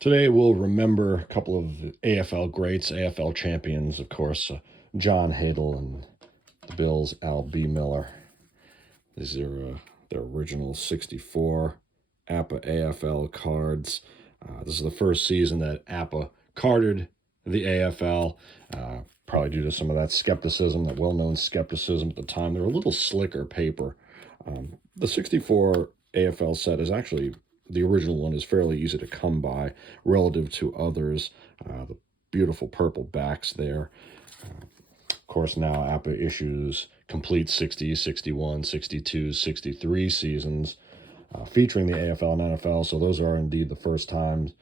Today we'll remember a couple of AFL greats, AFL champions, of course, John Hadl and the Bills' Al Bemiller. These are their original 64 APBA AFL cards. This is the first season that APBA carded the AFL, probably due to some of that skepticism, that well-known skepticism at the time. They were a little slicker paper. The 64 AFL set is actually, the original one is fairly easy to come by relative to others. The beautiful purple backs there. Of course, now APBA issues complete 60, 61, 62, 63 seasons featuring the AFL and NFL. So those are indeed the first times.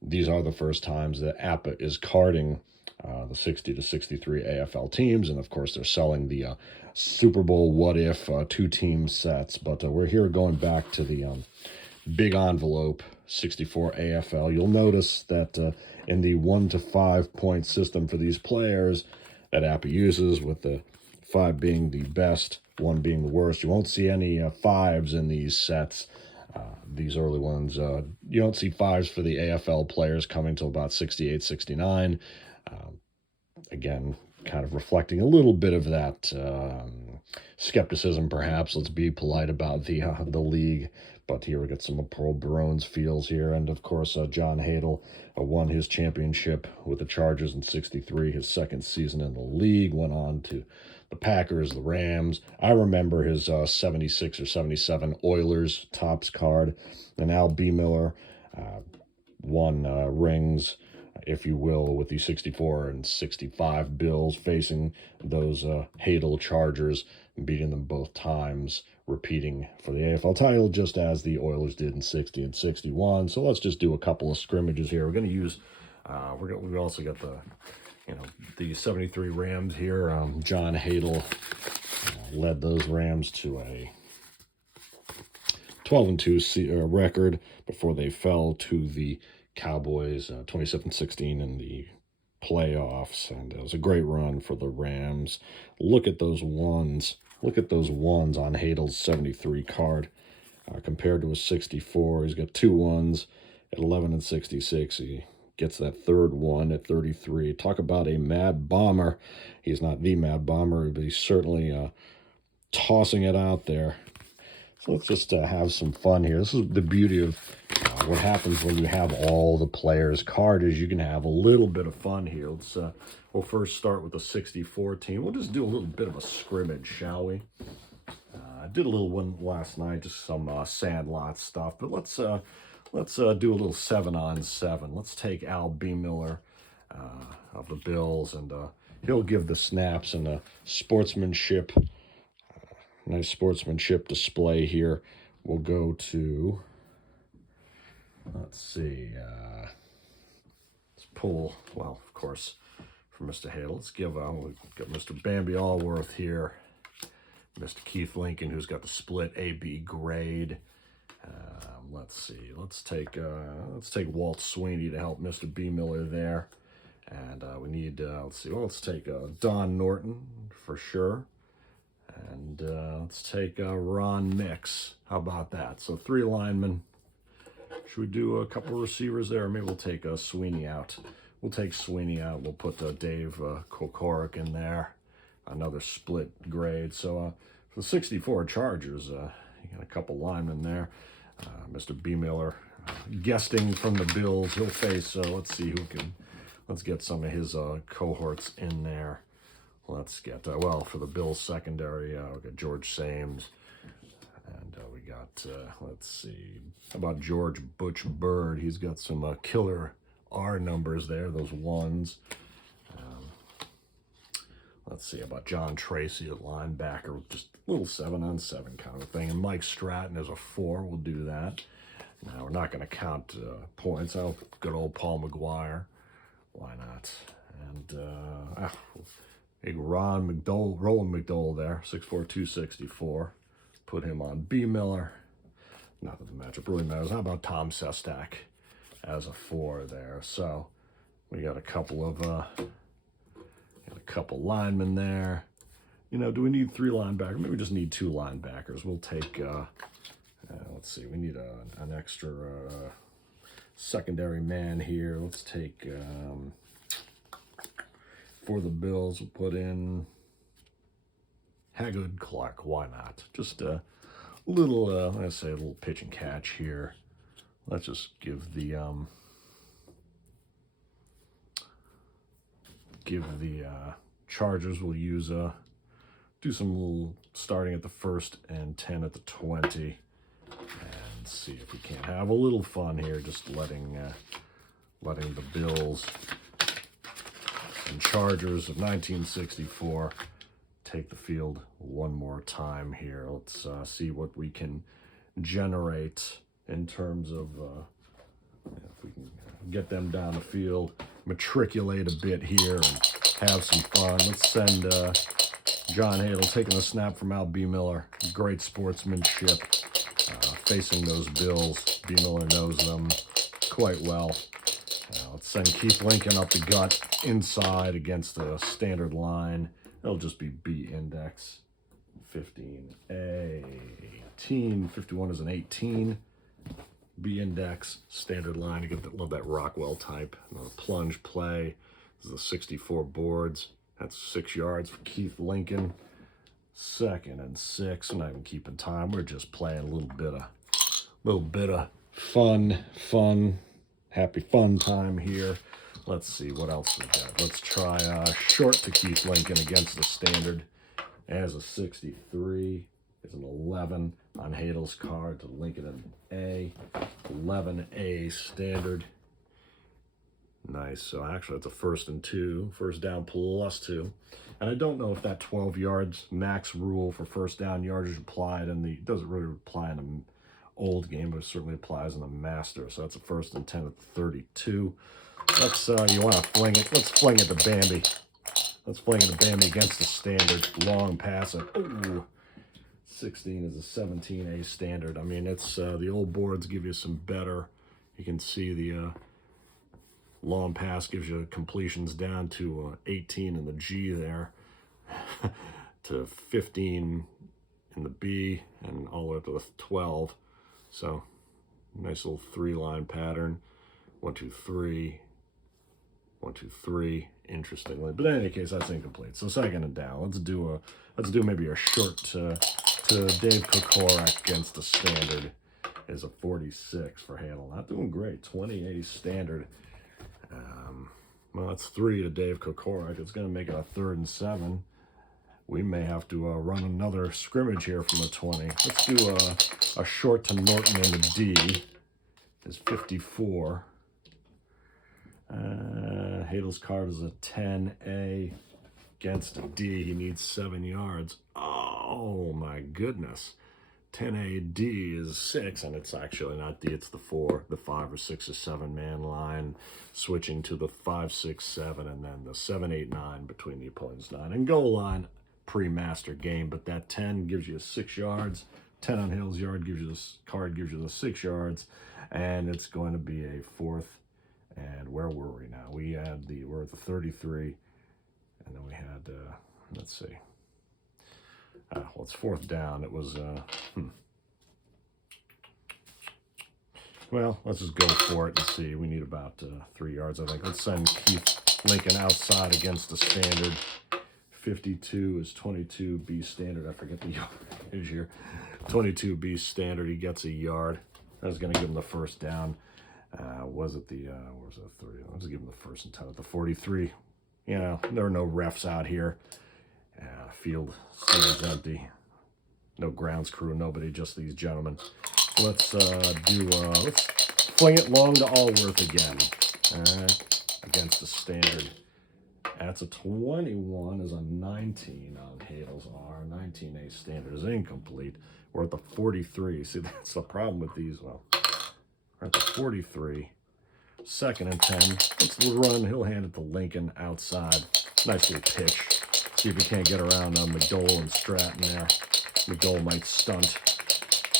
These are the first times that APBA is carding the 60 to 63 AFL teams. And of course, they're selling the Super Bowl what if two-team sets. But we're here going back to the big envelope 64 AFL. You'll notice that in the 1 to 5 point system for these players that APBA uses, with the 5 being the best, 1 being the worst, you won't see any 5s in these sets. These early ones, you don't see 5s for the AFL players coming till about 68, 69. Again, kind of reflecting a little bit of that skepticism, perhaps. Let's be polite about the league. But here we got some Pearl Barones feels here. And, of course, John Hadl won his championship with the Chargers in 63, his second season in the league. Went on to the Packers, the Rams. I remember his 76 or 77 Oilers Topps card. And Al Bemiller won rings, if you will, with the 64 and 65 Bills, facing those Hadl Chargers, beating them both times, repeating for the AFL title, just as the Oilers did in 60 and 61. So let's just do a couple of scrimmages here. We're going to use, we've also got the 73 Rams here. John Hadl led those Rams to a 12-2 record before they fell to the Cowboys 27-16 in the playoffs, and it was a great run for the Rams. Look at those ones. Look at those ones on Hadl's 73 card compared to his 64. He's got 2 ones at 11 and 66. He gets that third one at 33. Talk about a mad bomber. He's not the mad bomber, but he's certainly tossing it out there. So let's just have some fun here. This is the beauty of what happens when you have all the players carded. You can have a little bit of fun here. We'll first start with the 64 team. We'll just do a little bit of a scrimmage, shall we? I did a little one last night, just some sandlot stuff. But let's do a little 7-on-7. Let's take Al Bemiller of the Bills, and he'll give the snaps and the sportsmanship. Nice sportsmanship display here. We'll go to, let's see, let's pull, well, of course, for Mr. Hadl. Let's give, we've got Mr. Bambi Allworth here, Mr. Keith Lincoln, who's got the split AB grade. Let's see, let's take Walt Sweeney to help Mr. Bemiller there. And we need, let's see, well, let's take Don Norton for sure. And let's take Ron Mix. How about that? So 3 linemen. Should we do a couple of receivers there? Or maybe we'll take Sweeney out. We'll take Sweeney out. We'll put Dave Kokorik in there. Another split grade. So for the 64 Chargers, you got a couple linemen there. Mr. Bemiller guesting from the Bills. He'll face, let's see who can, let's get some of his cohorts in there. Let's get, well, for the Bills secondary, we got George Sames, and we got, let's see, how about George Butch Bird? He's got some killer R numbers there, those ones. Let's see, about John Tracy at linebacker, just a little 7-on-7 kind of a thing. And Mike Stratton as a 4, we'll do that. Now, we're not going to count points. Oh, good old Paul McGuire. Why not? And, big Roland McDowell there, 6'4", 264. Put him on Bemiller. Not that the matchup really matters. How about Tom Sestak as a 4 there? So we got a couple of linemen there. You know, do we need 3 linebackers? Maybe we just need 2 linebackers. We'll take, let's see, we need an extra secondary man here. Let's take, for the Bills, we'll put in Haggard Clark. Why not? Just a little, let's say a little pitch and catch here. Let's just give the Chargers, we'll use do some little starting at the 1st and 10 at the 20, and see if we can't have a little fun here, just letting the Bills and Chargers of 1964 take the field one more time here. Let's see what we can generate in terms of if we can get them down the field, matriculate a bit here, and have some fun. Let's send John Hadl taking the snap from Bemiller. Great sportsmanship facing those Bills. Bemiller knows them quite well. Let's send Keith Lincoln up the gut inside against the standard line. It'll just be B index. 15, A, 18, 51 is an 18. B index, standard line. You love that Rockwell type. Plunge play. This is the 64 boards. That's 6 yards for Keith Lincoln. 2nd and 6. I'm not even keeping time. We're just playing a little bit of fun, happy fun time here. Let's see what else we got. Let's try short to Keith Lincoln against the standard as a 63. It's an 11 on Hadl's card to Lincoln an A. 11A standard. Nice. So actually it's a 1st and 2. First down +2. And I don't know if that 12 yards max rule for first down yardage applied in it doesn't really apply in the old game, but it certainly applies in the master. So that's a 1st and 10 at the 32. Let's you want to fling it. Let's fling it to Bambi. Let's fling it to Bambi against the standard. Long pass. Ooh. 16 is a 17A standard. I mean, it's the old boards give you some better. You can see the long pass gives you completions down to 18 in the G there, to 15 in the B, and all the way up to the 12. So nice little 3-line pattern. 1, 2, 3. 1, 2, 3. Interestingly, but in any case, that's incomplete. So 2nd and down. Let's do maybe a short to Dave Kokorak against the standard. Is a 46 for Hadl. Not doing great. 28 standard. Well, that's 3 to Dave Kokorak. It's going to make it a 3rd and 7. We may have to run another scrimmage here from the 20. Let's do a short to Norton in the D. Is 54. Hadl's card is a 10A against a D. He needs 7 yards. Oh my goodness. 10A D is 6, and it's actually not D, it's the 4, the 5 or 6 or 7 man line, switching to the 5, 6, 7, and then the 7, 8, 9 between the opponent's 9 and goal line pre-master game. But that 10 gives you 6 yards. 10 on Hadl's yard gives you this card gives you the 6 yards, and it's going to be a 4th. And where were we now? We're at the 33, and then we had let's see. Well, it's 4th down. It was, well, let's just go for it and see. We need about 3 yards, I think. Let's send Keith Lincoln outside against the standard. 52 is 22B standard. I forget the yardage here. 22B standard. He gets a yard. I was going to give him the 1st down. Was it the, where was it, 30? Let's give him the 1st and 10 at the 43. You know, there are no refs out here. Field stands empty. No grounds crew, nobody, just these gentlemen. Let's let's fling it long to Allworth again. Against the standard. That's a 21 is a 19 on Hadl's R. 19A standard is incomplete. We're at the 43. See, that's the problem with these. Well, we're at the 43. 2nd and 10. Let's run. He'll hand it to Lincoln outside. Nice little pitch. See if we can't get around McDole and Stratton there. McDole might stunt.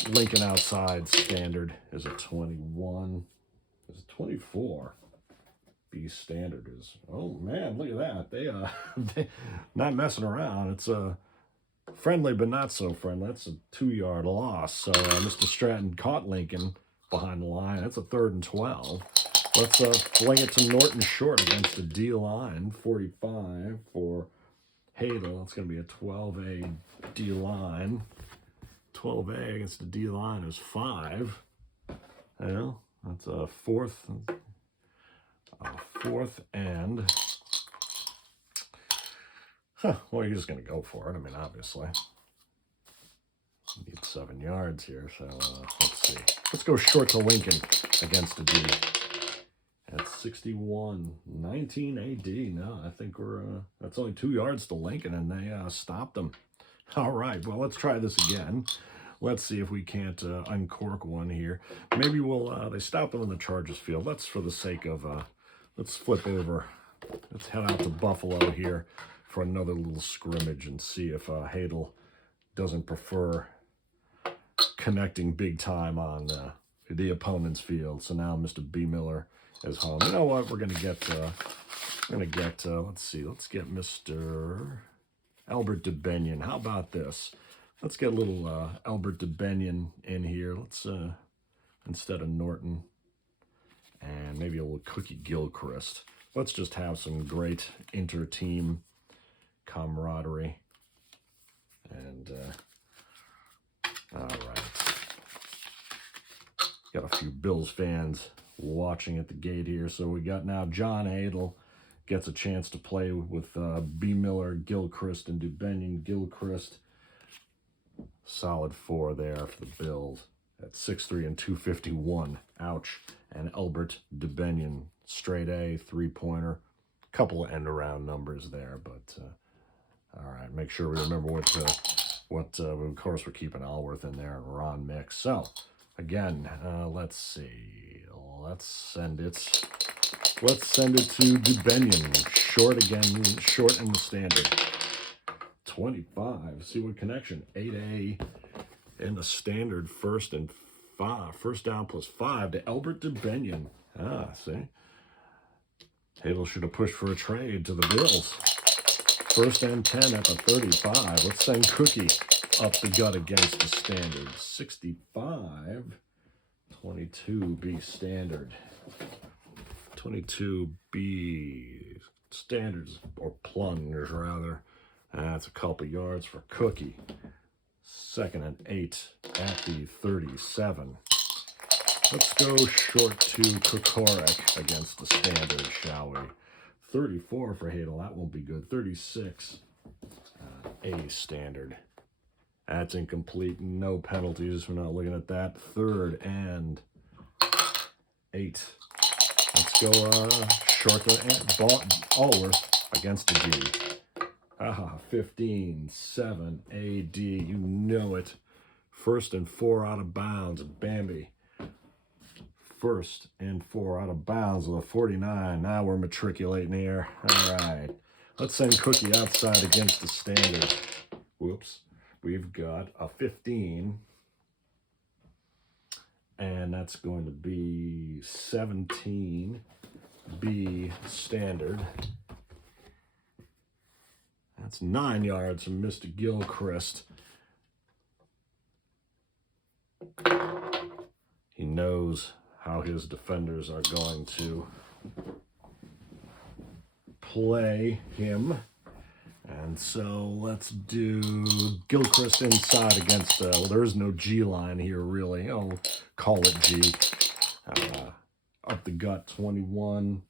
Lincoln outside standard is a 21. Is a 24. B standard is, oh man, look at that. They not messing around. It's a friendly but not so friendly. That's a 2-yard loss. So Mr. Stratton caught Lincoln behind the line. That's a 3rd and 12. Let's fling it to Norton short against the D-line. 45 for Hadl. It's going to be a 12A D-line. 12A against the D-line is 5. Well, that's a fourth and... well, you're just going to go for it. I mean, obviously. Need 7 yards here, so let's see. Let's go short to Lincoln against the D. At 61, 19 AD. No, I think that's only 2 yards to Lincoln, and they stopped them. All right, well, let's try this again. Let's see if we can't uncork one here. Maybe we'll, they stopped them in the Chargers field. Let's, for the sake of, let's flip over. Let's head out to Buffalo here for another little scrimmage and see if Hadl doesn't prefer connecting big time on the opponent's field. So now Mr. Bemiller is home. You know what? We're gonna get let's see, let's get Mr. Albert DeBenion. How about this? Let's get a little Albert DeBenion in here. Let's instead of Norton, and maybe a little Cookie Gilchrist. Let's just have some great inter-team camaraderie. And all right, got a few Bills fans watching at the gate here. So we got now John Hadl gets a chance to play with Bemiller, Gilchrist, and DeBenion. Gilchrist, solid 4 there for the Bills at 6'3" and 251. Ouch. And Albert DeBenion, straight A, 3-pointer. Couple of end-around numbers there, but all right. Make sure we remember of course, we're keeping Allworth in there and Ron Mix. So again, let's see. Let's send it to DeBenion. Short again, short in the standard. 25. See what connection. 8A in the standard, first and 5. First down plus 5 to Albert DeBenion. See? Hadl should have pushed for a trade to the Bills. First and 10 at the 35. Let's send Cookie up the gut against the standard. 65. 22B standard. 22B standards, or plungers rather. That's a couple yards for Cookie. 2nd and 8 at the 37. Let's go short to Kokorek against the standard, shall we? 34 for Hadl. That won't be good. 36. A standard. That's incomplete. No penalties. We're not looking at that. 3rd and 8. Let's go short to Allworth against the D. 15, 7, AD. You know it. 1st and 4 out of bounds. Bambi. 1st and 4 out of bounds with a 49. Now we're matriculating here. All right. Let's send Cookie outside against the standard. Whoops. We've got a 15. And that's going to be 17B standard. That's 9 yards from Mr. Gilchrist. He knows how his defenders are going to play him. And so let's do Gilchrist inside against, well, there is no G line here, really. I'll call it G. Up the gut, 21.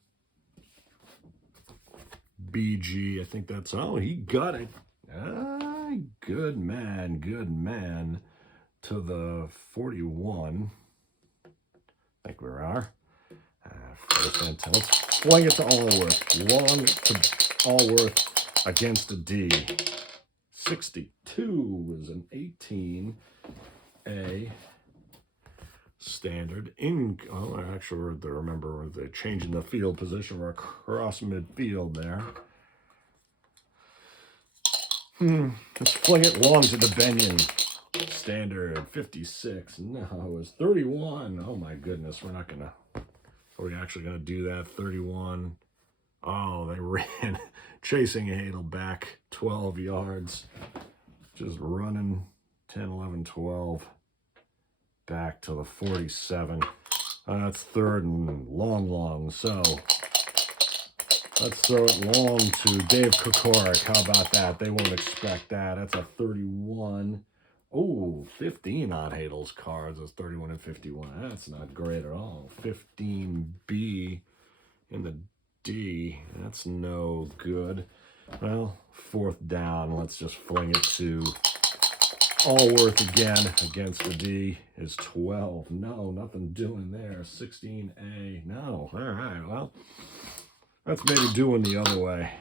BG, I think that's, oh, he got it. Good man. To the 41. I think we are. First and 10. Let's fling it to Allworth. Long to Allworth against a D. 62 is an 18A standard. Actually, remember they're changing the field position. We're across midfield there. Let's fling it long to DeBenion. Standard 56. No, it was 31. Oh my goodness, we're not gonna. Are we actually gonna do that? 31. Oh, they ran, chasing Hadl back 12 yards. Just running 10, 11, 12. back to the 47. That's third and long. So let's throw it long to Dave Kokorik. How about that? They won't expect that. That's a 31. Oh, 15 on Hadl's cards. That's 31 and 51. That's not great at all. 15B in the D. That's no good. Well, fourth down. Let's just fling it to Allworth again against the D. Is 12. No, nothing doing there. 16A. No. All right. Well, that's maybe doing the other way.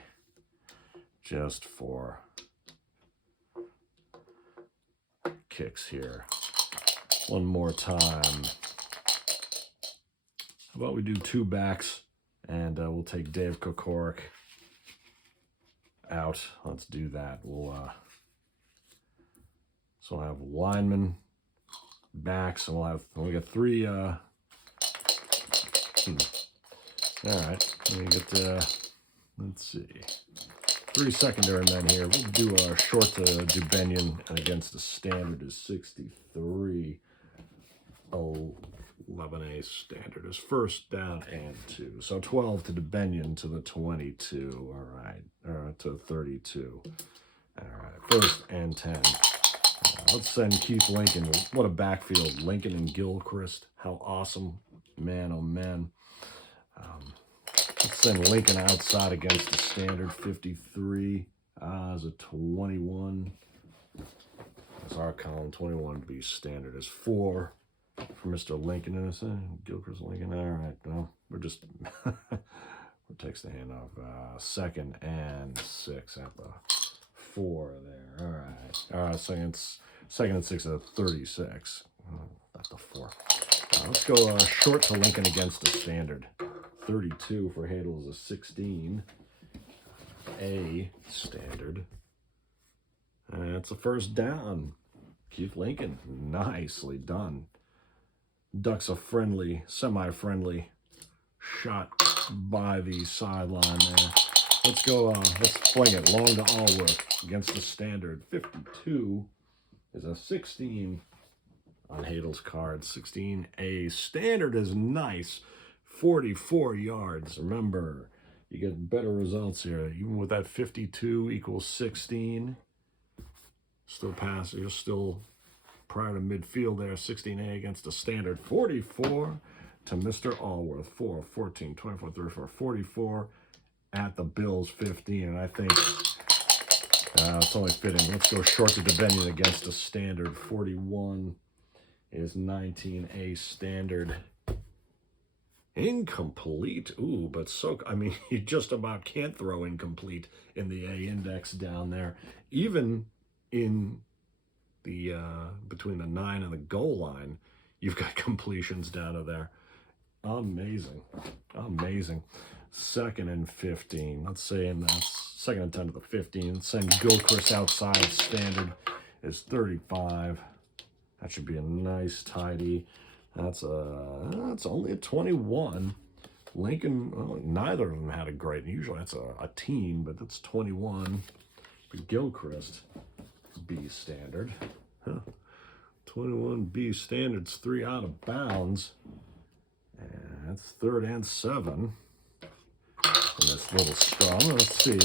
Just for kicks here. One more time. How about we do two backs, and we'll take Dave Kokorik out. Let's do that. We'll so I'll have linemen, backs, and we'll get three. All right, let me get let's see, 3 secondary men here. We'll do a short to Dubenion, and against the standard is 63. 11A standard is first down and 2. So 12 to Dubenion to the 22. All right, to 32. All right, first and 10. Let's send Keith Lincoln. What a backfield. Lincoln and Gilchrist. How awesome. Man, oh man. Let's send Lincoln outside against the standard. 53 is a 21. That's our column. 21B standard is 4 for Mr. Lincoln. Gilchrist Lincoln. All right. No, we're just what takes the handoff? Second and 6 at the 4 there. All right. Second and 6 at the 36. Not the 4. Let's go short to Lincoln against the standard. 32 for Hadl is a 16. A standard. And it's a first down. Keith Lincoln, nicely done. Ducks a friendly, semi-friendly shot by the sideline there. Let's go, let's fling it long to Allworth against the standard. 52 is a 16 on Hadl's card. 16A standard is nice. 44 yards. Remember, you get better results here. Even with that 52 equals 16. Still pass. You're still prior to midfield there. 16A against the standard. 44 to Mr. Allworth. 4, 14, 24, 34, 44 at the Bills 15. And I think it's only fitting. Let's go short to Dubenion against the standard. 41 is 19A standard. Incomplete. Ooh, but so, I mean, you just about can't throw incomplete in the A index down there. Even in the, between the 9 and the goal line, you've got completions down to there. Amazing. Amazing. Second and 15. Let's say in the second and 10 to the 15. Let's send Gilchrist outside. Standard is 35. That should be a nice, tidy. That's only a 21. Lincoln, well, neither of them had a great. Usually that's a team, but that's 21. But Gilchrist, B standard. 21B standard's 3 out of bounds. And that's 3rd and 7. In this little scrum. Let's see.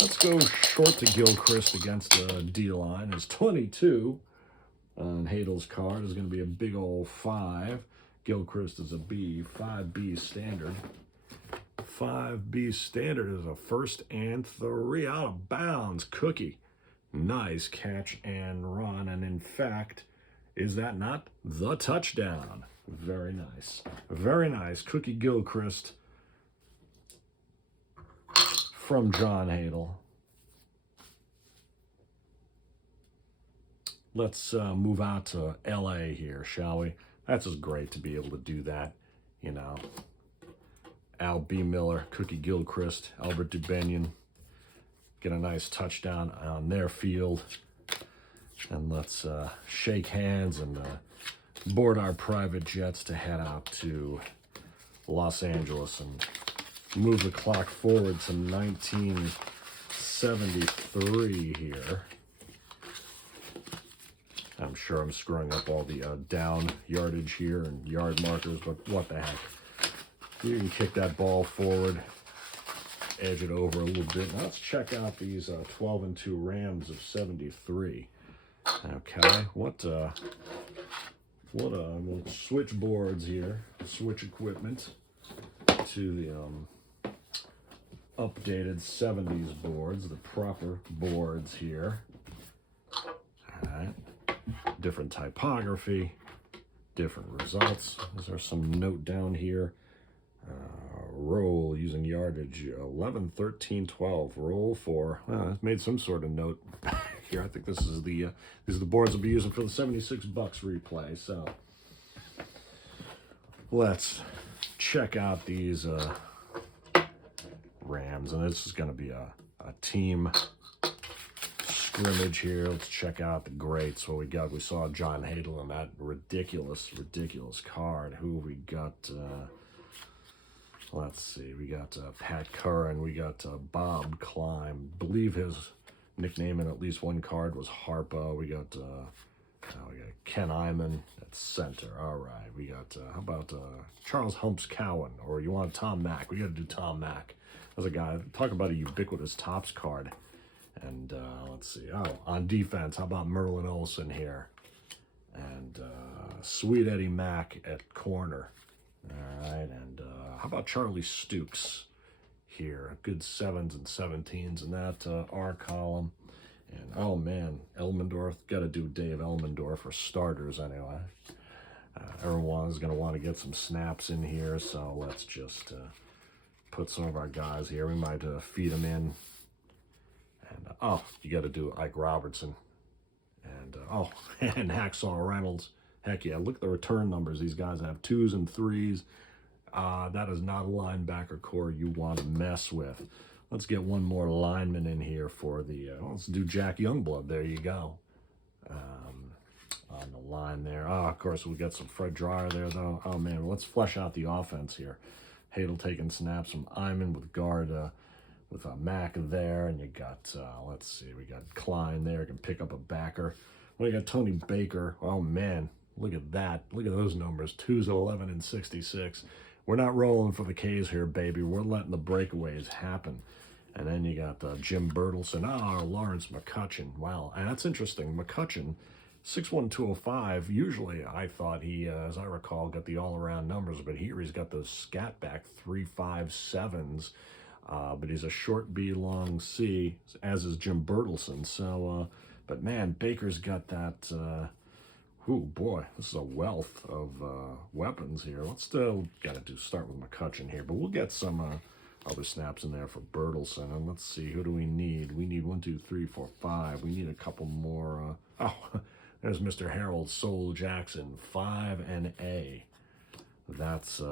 Let's go short to Gilchrist against the D line. It's 22. On Hadl's card is going to be a big old 5. Gilchrist is a B. 5B standard. 5B standard is a first and 3 out of bounds. Cookie. Nice catch and run. And in fact, is that not the touchdown? Very nice. Very nice. Cookie Gilchrist from John Hadl. Let's move out to L.A. here, shall we? That's just great to be able to do that, you know. Al Bemiller, Cookie Gilchrist, Albert Dubenion get a nice touchdown on their field. And let's shake hands and board our private jets to head out to Los Angeles and move the clock forward to 1973 here. I'm sure I'm screwing up all the down yardage here and yard markers, but what the heck. You can kick that ball forward, edge it over a little bit. Now let's check out these 12-2 Rams of 73. Okay, what switchboards here, switch equipment to the updated 70s boards, the proper boards here. All right, different typography, different results. Is there some note down here? Roll using yardage 11, 13, 12. Roll for. I've made some sort of note here. I think this is these are the boards I'll be using for the 76 bucks replay. So let's check out these Rams, and this is going to be a team scrimmage here. Let's check out the greats. What we got? We saw John Hadl in that ridiculous card. Who we got? Let's see. We got Pat Curran. We got Bob Klein. I believe his nickname in at least one card was Harpo. We got Ken Iman at center. All right. We got how about Charles Humps Cowan, or you want Tom Mack? We got to do Tom Mack. As a guy, talk about a ubiquitous tops card. And let's see. Oh, on defense, how about Merlin Olsen here? And Sweet Eddie Mack at corner. All right. And how about Charlie Stukes here? Good 7s and 17s in that R column. And oh man, Elmendorf. Got to do Dave Elmendorf for starters anyway. Everyone's going to want to get some snaps in here, so let's just put some of our guys here. We might feed them in. And oh, you got to do Ike Robertson. And oh, and Hacksaw Reynolds. Heck yeah, look at the return numbers. These guys have 2s and 3s. That is not a linebacker core you want to mess with. Let's get one more lineman in here for the, let's do Jack Youngblood. There you go. On the line there. Oh, of course, we got some Fred Dreyer there, though. Oh, man, let's flesh out the offense here. Hadl taking snaps from Iman with guard, with Mack there. And you got, let's see, we got Klein there. Can pick up a backer. Well, you got Tony Baker. Oh, man, look at that. Look at those numbers. 2s, 11, and 66. We're not rolling for the K's here, baby. We're letting the breakaways happen. And then you got Jim Bertelson. Oh, Lawrence McCutcheon. Wow, and that's interesting. McCutcheon, 6'1", 205. Usually, I thought he, as I recall, got the all-around numbers, but here he's got those scat back 3.57s. But he's a short B, long C, as is Jim Bertelson. So, but man, Baker's got that. Oh boy, this is a wealth of weapons here. Let's still start with McCutcheon here, but we'll get some other snaps in there for Bertelson. And let's see, who do we need? We need 1, 2, 3, 4, 5. We need a couple more. Oh, there's Mr. Harold Soul Jackson, 5 and A. That's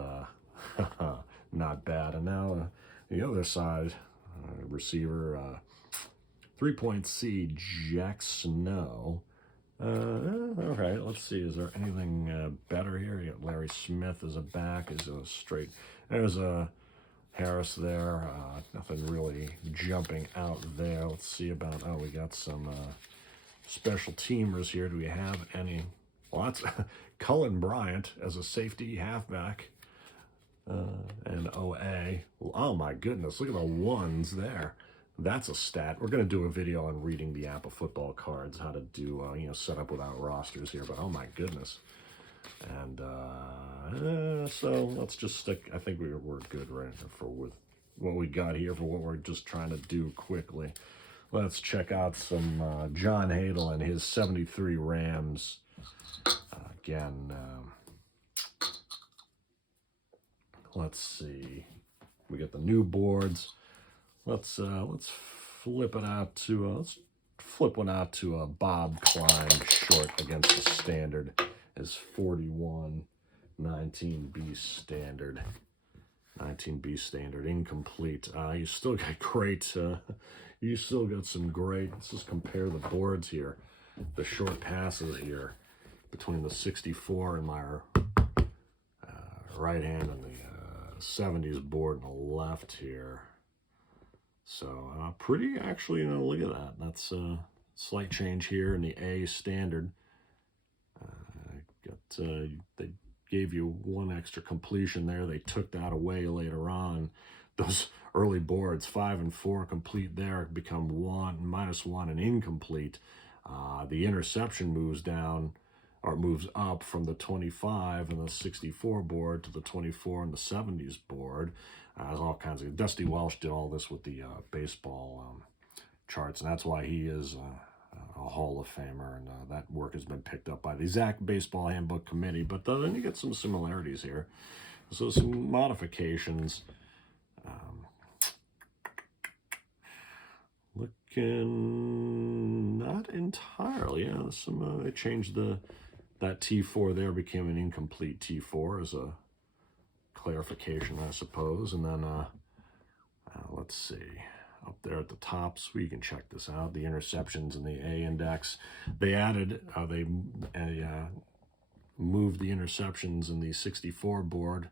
not bad. And now the other side, receiver, 3-point C, Jack Snow. All right, let's see. Is there anything better here? You got Larry Smith as a back, as a straight. There's a Harris there. Nothing really jumping out there. Let's see about. Oh, we got some special teamers here. Do we have any? Well, that's Cullen Bryant as a safety halfback. And OA. Oh my goodness! Look at the ones there. That's a stat. We're going to do a video on reading the APBA football cards, how to do, set up without rosters here. But oh my goodness. And so let's just stick. I think we're good right for with what we got here for what we're just trying to do quickly. Let's check out some John Hadl and his 73 Rams. Again, let's see. We got the new boards. Let's flip it out to let's flip one out to Bob Klein short against the standard is 41 19B standard. 19B standard incomplete. You still got great. You still got some great. Let's just compare the boards here. The short passes here between the 64 and my right hand and the 70s board on the left here. So pretty, actually, look at that. That's a slight change here in the A standard. they gave you one extra completion there. They took that away later on. Those early boards, 5 and 4 complete there, become -1 and incomplete. The interception moves down, or moves up from the 25 and the 64 board to the 24 and the 70s board. There's all kinds of... Dusty Welsh did all this with the baseball charts, and that's why he is a Hall of Famer, and that work has been picked up by the Exact Baseball Handbook Committee. But then you get some similarities here. So some modifications. Looking not entirely. Yeah, some they changed that T4 there, became an incomplete T4 as a clarification, I suppose. And then let's see, up there at the top, so you can check this out, the interceptions in the A index. They added, moved the interceptions in the 64 board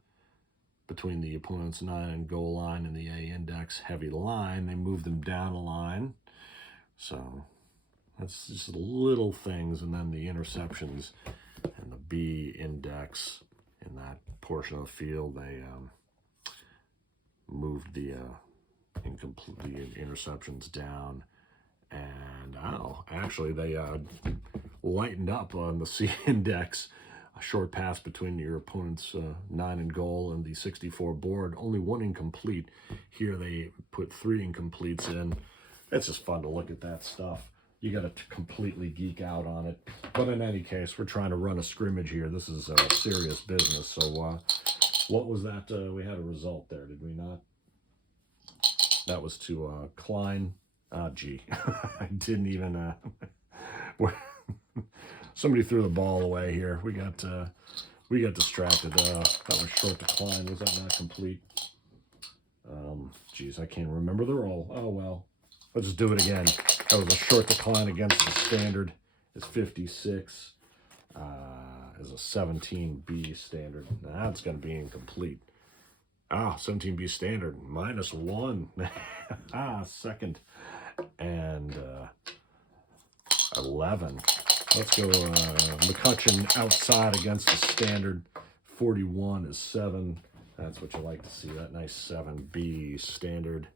between the opponent's 9 and goal line and the A index heavy line. They moved them down a line. So that's just little things. And then the interceptions and the B index in that portion of the field, they moved the interceptions down. And actually they lightened up on the C index. A short pass between your opponent's 9 and goal and the 64 board, only 1 incomplete. Here they put 3 incompletes in. It's just fun to look at that stuff. You got to completely geek out on it. But in any case, we're trying to run a scrimmage here. This is serious business. So what was that? We had a result there, did we not? That was to Klein. Gee, I didn't even... Somebody threw the ball away here. We got distracted. That was short to Klein. Was that not complete? Geez, I can't remember the roll. Oh, well. Let's just do it again. That was a short decline against the standard. It's 56. Is a 17B standard. That's going to be incomplete. 17B standard. -1. Second and 11. Let's go McCutcheon outside against the standard. 41 is 7. That's what you like to see, that nice 7B standard.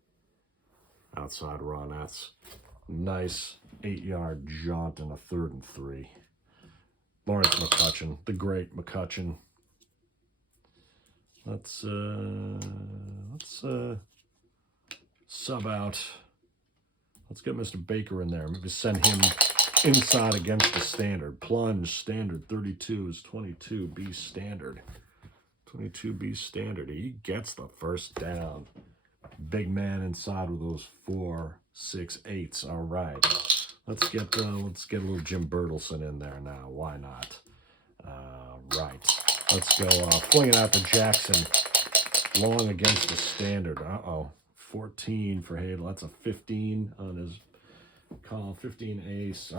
Outside run, that's nice 8-yard jaunt and a 3rd and 3. Lawrence McCutcheon, the great McCutcheon. Let's sub out. Let's get Mr. Baker in there. Maybe send him inside against the standard. Plunge standard 32 is 22B standard. 22B standard. He gets the first down. Big man inside with those 4, 6, 8s. All right. Let's get a little Jim Bertelsen in there now. Why not? Right. Let's go fling it out to Jackson. Long against the standard. 14 for Hadl. That's a 15 on his column. 15 ace.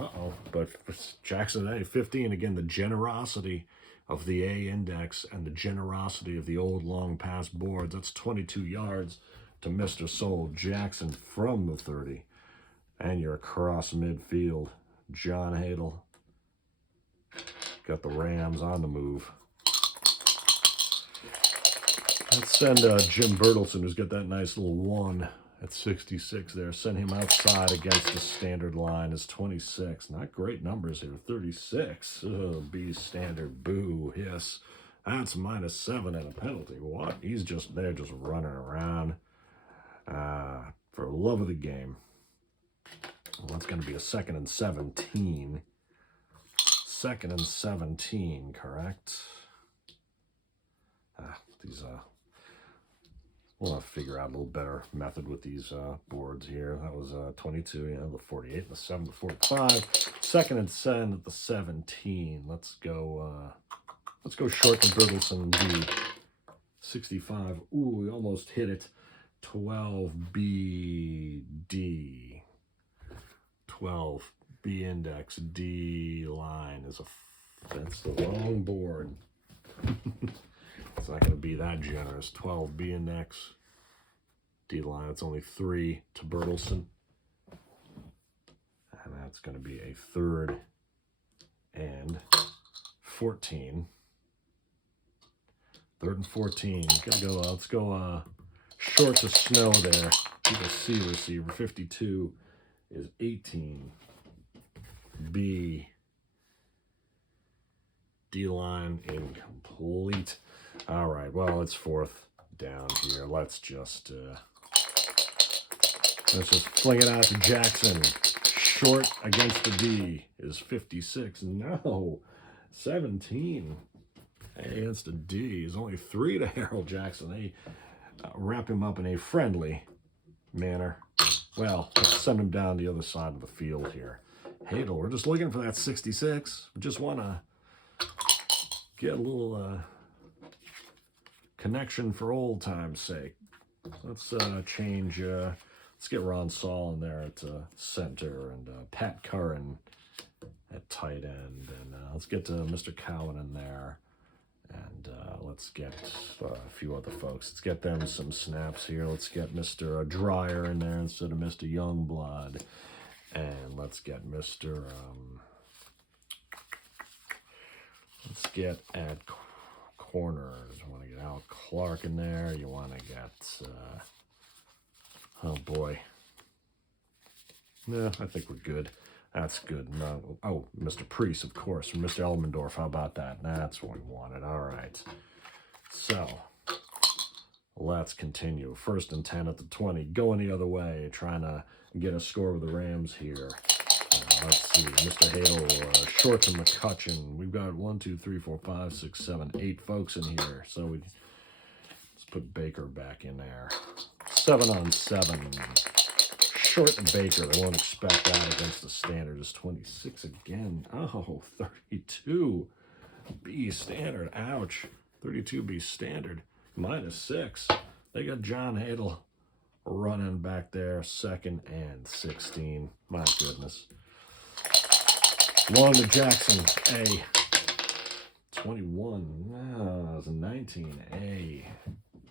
But for Jackson, 15. Again, the generosity of the A index and the generosity of the old long pass boards. That's 22 yards to Mr. Soul Jackson from the 30. And you're across midfield. John Hadl got the Rams on the move. Let's send Jim Bertelsen, who's got that nice little 1 at 66 there. Send him outside against the standard line is 26. Not great numbers here. 36. B standard. Boo. Hiss. That's -7 and a penalty. What? He's just there, just running around. For love of the game. Well, that's going to be a 2nd and 17. 2nd and 17, correct? We'll have to figure out a little better method with these boards here. That was 22, the 48, the 7, the 45. 2nd and 10 at the 17. Let's go short to Bertelsen D. 65. Ooh, we almost hit it. 12BD. 12B index. D line is that's the wrong board. It's not going to be that generous. 12B index. D line, it's only 3 to Bertelsen. And that's going to be a 3rd and 14. 3rd and 14. Gotta go. Let's go short to Snow there. He's a C receiver. 52 is 18. B. D-line incomplete. All right, well, it's 4th down here. Let's just fling it out to Jackson. Short against the D is 56. No, 17 against the D is only 3 to Harold Jackson. They wrap him up in a friendly manner. Well, let's send him down the other side of the field here. Hadl, we're just looking for that 66. We just want to get a little connection for old time's sake. Let's change. Let's get Ron Saul in there at center and Pat Curran at tight end, and let's get Mr. Cowan in there, and let's get a few other folks. Let's get them some snaps here. Let's get Mr. Dreyer in there instead of Mr. Youngblood, and let's get Mr. Let's get at corners. You want to get Al Clark in there. You want to get, oh boy. No, I think we're good. That's good. No, oh, Mr. Priest, of course. Mr. Elmendorf, how about that? That's what we wanted. All right. So, let's continue. 1st and 10 at the 20. Going the other way. Trying to get a score with the Rams here. Let's see, Mr. Hadl, short to McCutcheon. We've got 1, 2, 3, 4, 5, 6, 7, 8 folks in here. So let's put Baker back in there. 7 on 7. Short to Baker. They won't expect that against the standard. It's 26 again. Oh, 32 B standard. Ouch. 32 B standard. -6. They got John Hadl running back there. 2nd and 16. My goodness. Long to Jackson, A. 21, it's a 19, A.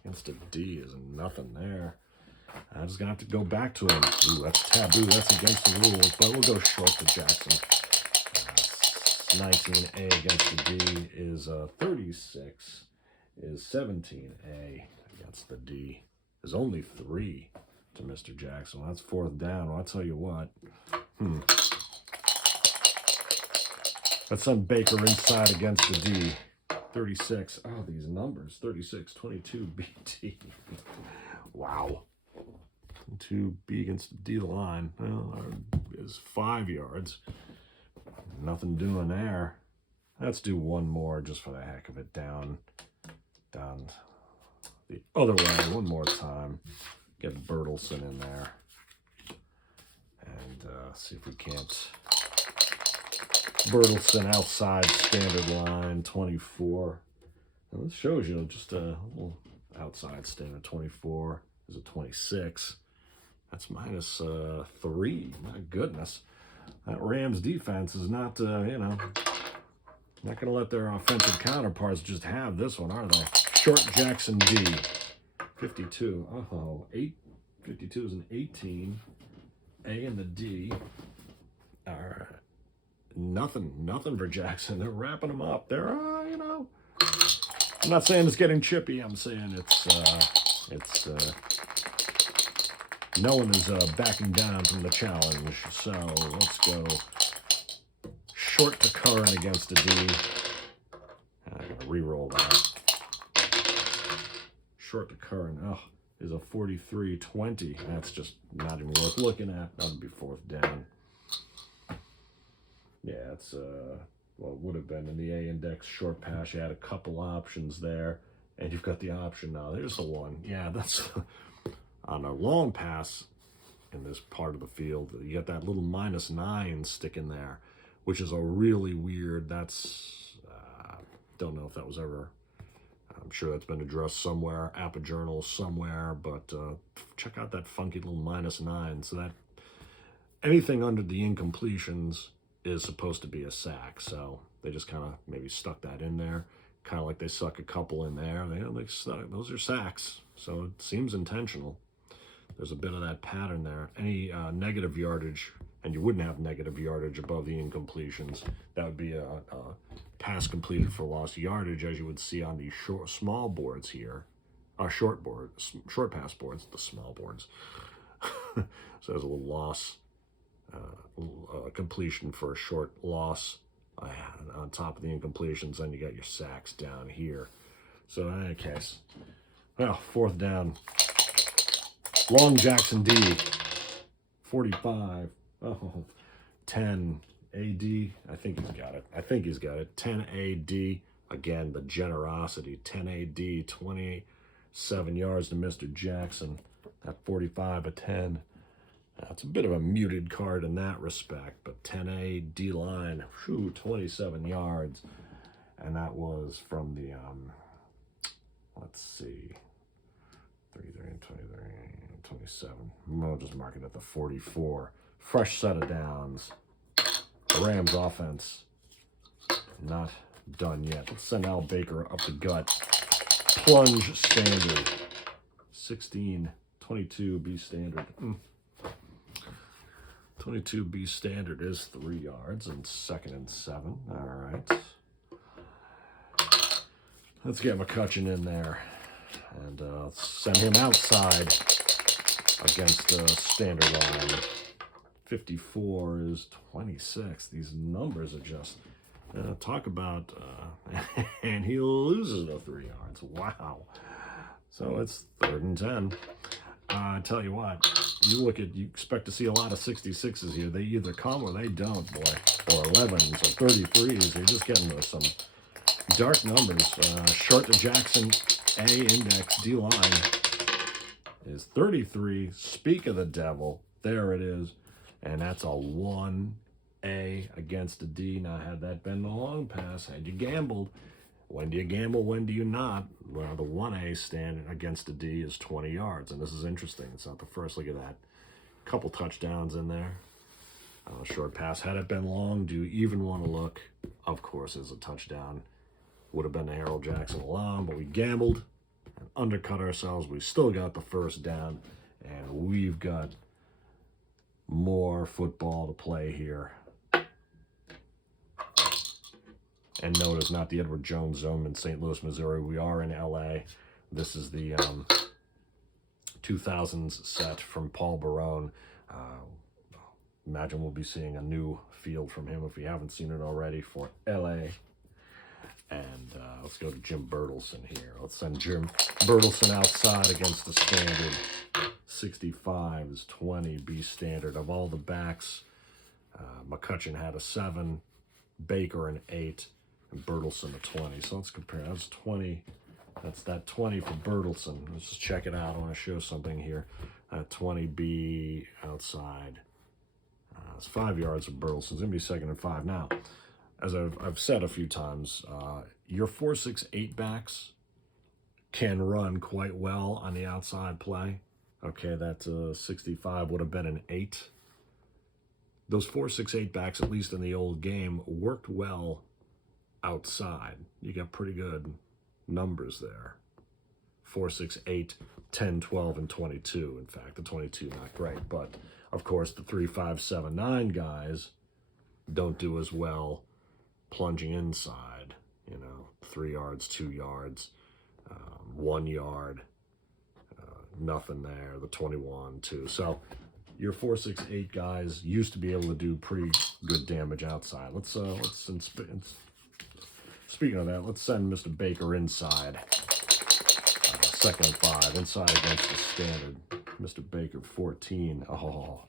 Against a D is nothing there. I'm just going to have to go back to him. Ooh, that's taboo. That's against the rules, but we'll go short to Jackson. 19A against the D is 36, is 17A against the D. Is only 3 to Mr. Jackson. Well, that's 4th down. Well, I'll tell you what. Let's send Baker inside against the D. 36. Oh, these numbers. 36, 22, BT. Wow. 2B against the D line. Well, is 5 yards. Nothing doing there. Let's do one more just for the heck of it. Down the other way. One more time. Get Bertelson in there. And see if we can't. Bertelson outside standard line, 24. Now this shows you just a little outside standard. 24 is a 26. That's -3. My goodness. That Rams defense is not, not going to let their offensive counterparts just have this one, are they? Short Jackson D. 52. Oh, 52 is an 18. A and the D. All right. Nothing for Jackson. They're wrapping him up. They're, I'm not saying it's getting chippy. I'm saying it's no one is backing down from the challenge. So let's go short to Curran against the D. I'm going to re-roll that. Short to Curran. Oh, is a 43-20. That's just not even worth looking at. That would be 4th down. Yeah, it's, well, it would have been in the A index short pass. You had a couple options there, and you've got the option now. There's the one. Yeah, that's on a long pass in this part of the field. You got that little -9 sticking there, which is a really weird, that's, don't know if that was ever, I'm sure that's been addressed somewhere, APBA journal somewhere, but check out that funky little -9. So that anything under the incompletions is supposed to be a sack, so they just kind of maybe stuck that in there, kind of like they suck a couple in there. Those are sacks, so it seems intentional. There's a bit of that pattern there. Any negative yardage and you wouldn't have negative yardage above the incompletions. That would be a pass completed for lost yardage, as you would see on the small boards here. Short pass boards, the small boards. So there's a little loss, completion for a short loss on top of the incompletions. Then you got your sacks down here. So in any case, well, 4th down. Long Jackson D. 45. Oh, 10 AD. I think he's got it. 10 AD. Again, the generosity. 10 AD. 27 yards to Mr. Jackson. At 45, a 10. It's a bit of a muted card in that respect, but 10A D-line, 27 yards. And that was from the, let's see, 33, 23, 27. We'll just mark it at the 44. Fresh set of downs. The Rams offense not done yet. Let's send Al Baker up the gut. Plunge standard. 16, 22 B standard. 22 B standard is 3 yards and 2nd and 7. All right. Let's get McCutcheon in there and send him outside against the standard line. 54 is 26. These numbers are just, talk about, and he loses the 3 yards. Wow. So it's 3rd and 10. I tell you what, you expect to see a lot of 66s here. They either come or they don't, boy. Or 11s or 33s. You're just getting to some dark numbers. Short to Jackson, A index, D-line is 33. Speak of the devil. There it is. And that's a 1A against a D. Now, had that been the long pass, had you gambled, when do you gamble, when do you not? Well, the 1A stand against a D is 20 yards. And this is interesting. It's not the first. Look at that. Couple touchdowns in there. Short pass. Had it been long, do you even want to look? Of course, it's a touchdown. Would have been a Harold Jackson alone, but we gambled and undercut ourselves. We still got the 1st down, and we've got more football to play here. And notice, not the Edward Jones Zone in St. Louis, Missouri. We are in L.A. This is the 2000s set from Paul Barone. Imagine we'll be seeing a new field from him if we haven't seen it already for L.A. And let's go to Jim Bertelsen here. Let's send Jim Bertelsen outside against the standard. 65 is 20 B standard. Of all the backs, McCutcheon had a 7, Baker an 8, and Bertelsen a 20. So let's compare. That's 20. That's that 20 for Bertelsen. Let's just check it out. I want to show something here. 20B outside. It's 5 yards for Bertelsen. It's going to be 2nd and 5. Now, as I've said a few times, your 4-6-8 backs can run quite well on the outside play. Okay, that 65 would have been an 8. Those 4-6-8 backs, at least in the old game, worked well outside. You got pretty good numbers there. 4-6-8, 10, 12, and 22. In fact, the 22 not great, but of course the 3-5-7-9 guys don't do as well plunging inside. 3 yards, 2 yards, 1 yard, nothing there. The 21, 2. So your 4-6-8 guys used to be able to do pretty good damage outside. Speaking of that, let's send Mr. Baker inside. 2nd and 5, inside against the standard. Mr. Baker, 14. Oh,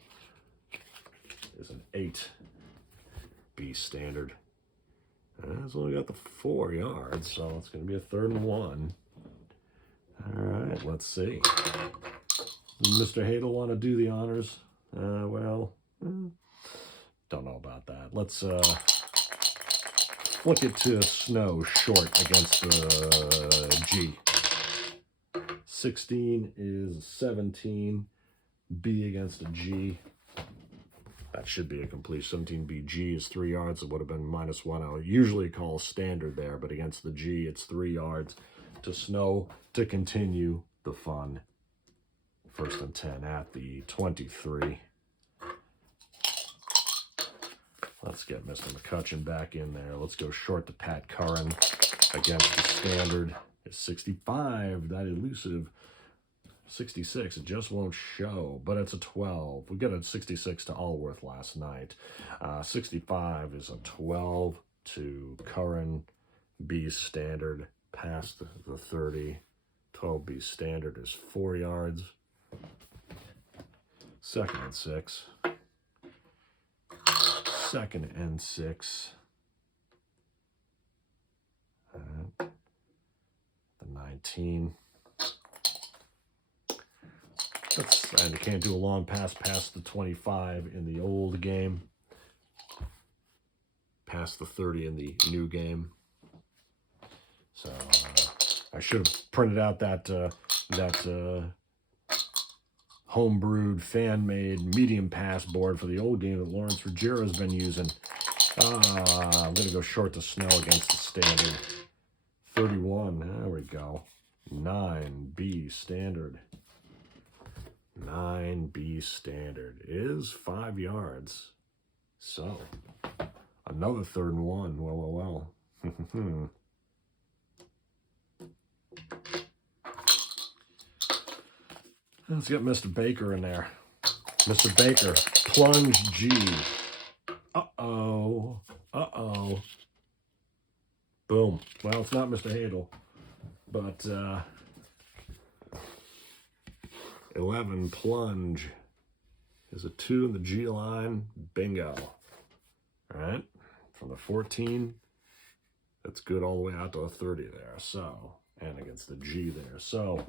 is an 8 B standard. It's only got the 4 yards, so it's going to be a 3rd and 1. All right, let's see. Does Mr. Hadl want to do the honors? Well, don't know about that. Let's flick it to Snow short against the G. 16 is 17. B against a G. That should be a complete 17B. G is 3 yards. It would have been -1. I would usually call standard there, but against the G, it's 3 yards to Snow to continue the fun. 1st and 10 at the 23. Let's get Mr. McCutcheon back in there. Let's go short to Pat Curran against the standard. It's 65, that elusive 66. It just won't show, but it's a 12. We got a 66 to Allworth last night. 65 is a 12 to Curran. B standard past the 30. 12B standard is 4 yards. 2nd and 6. 2nd and 6. The 19. And you can't do a long pass past the 25 in the old game. Past the 30 in the new game. So I should have printed out that homebrewed, fan-made medium pass board for the old game that Lawrence Ruggiero has been using. I'm going to go short to Snell against the standard. 31, there we go. 9B standard. 9B standard is 5 yards. So, another 3rd and 1. Well. Let's get Mr. Baker in there. Mr. Baker, plunge G. Uh-oh. Boom. Well, it's not Mr. Hadl, but 11 plunge is a 2 in the G line. Bingo. All right. From the 14, that's good all the way out to a 30 there. So, and against the G there. So,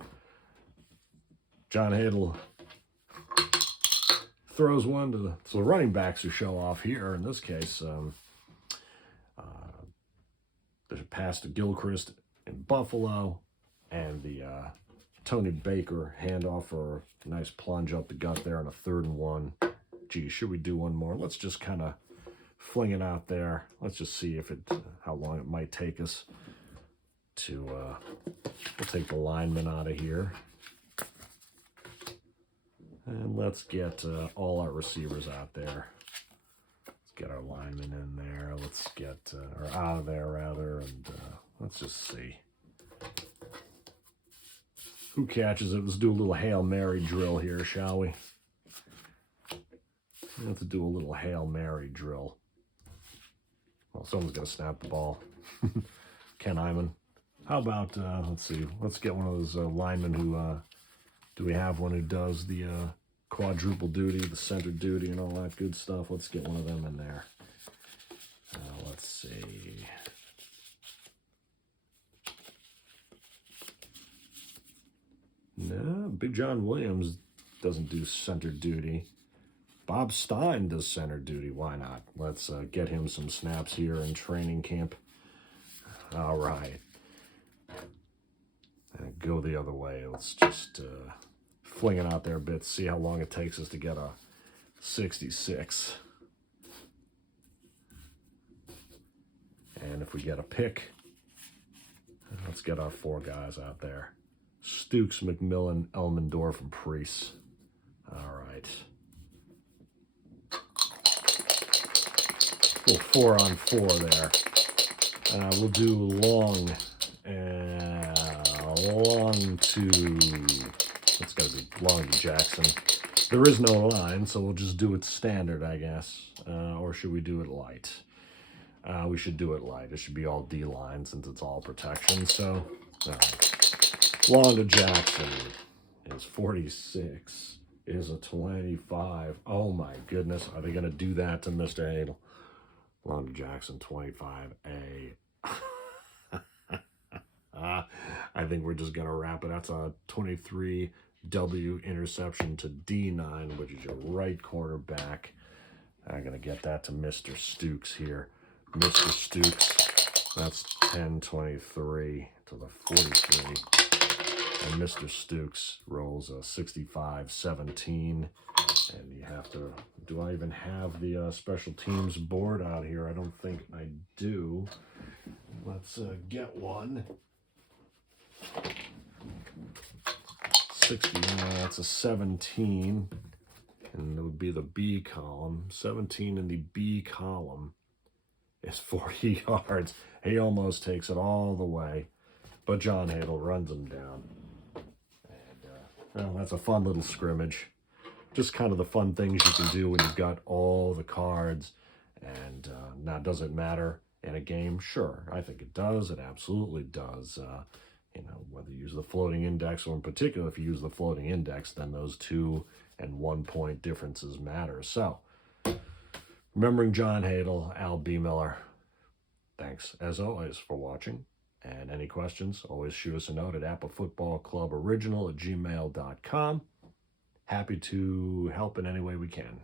John Hadl throws one to the running backs who show off here. In this case, there's a pass to Gilchrist in Buffalo, and the Tony Baker handoff for a nice plunge up the gut there on a 3rd and 1. Gee, should we do one more? Let's just kind of fling it out there. Let's just see if how long it might take us to. We'll take the lineman out of here. And let's get all our receivers out there. Let's get our linemen in there. Let's get, or out of there rather, and let's just see. Who catches it? Let's do a little Hail Mary drill here, shall we? Let's do a little Hail Mary drill. Well, someone's going to snap the ball. Ken Hyman. How about, let's see, let's get one of those linemen who, do we have one who does the quadruple duty, the center duty, and all that good stuff? Let's get one of them in there. Let's see. No, Big John Williams doesn't do center duty. Bob Stein does center duty. Why not? Let's get him some snaps here in training camp. All right. And go the other way. Let's just fling it out there a bit, see how long it takes us to get a 66. And if we get a pick, let's get our 4 guys out there. Stukes, McMillan, Elmendorf, and Priest. All right. Little 4-on-4 there. We'll do long to, it's got to be long to Jackson. There is no line, so we'll just do it standard, I guess. Or should we do it light? We should do it light. It should be all D-line since it's all protection. So, all right. Long to Jackson is 46. Is a 25. Oh my goodness. Are they going to do that to Mr. Hadl? Long to Jackson, 25A. I think we're just going to wrap it. That's a 23W interception to D9, which is your right cornerback. I'm going to get that to Mr. Stukes here. Mr. Stukes, that's 10-23 to the 43. And Mr. Stukes rolls a 65-17. And you have to, do I even have the special teams board out here? I don't think I do. Let's get one. 60, that's a 17. And it would be the B column. 17 in the B column is 40 yards. He almost takes it all the way, but John Hadl runs him down. And, well, that's a fun little scrimmage. Just kind of the fun things you can do when you've got all the cards. And now, does it matter in a game? Sure, I think it does. It absolutely does. You know, whether you use the floating index, or in particular, if you use the floating index, then those 2 and 1 point differences matter. So, remembering John Hadl, Al Bemiller, thanks as always for watching. And any questions, always shoot us a note at APBA Football Club Original at gmail.com. Happy to help in any way we can.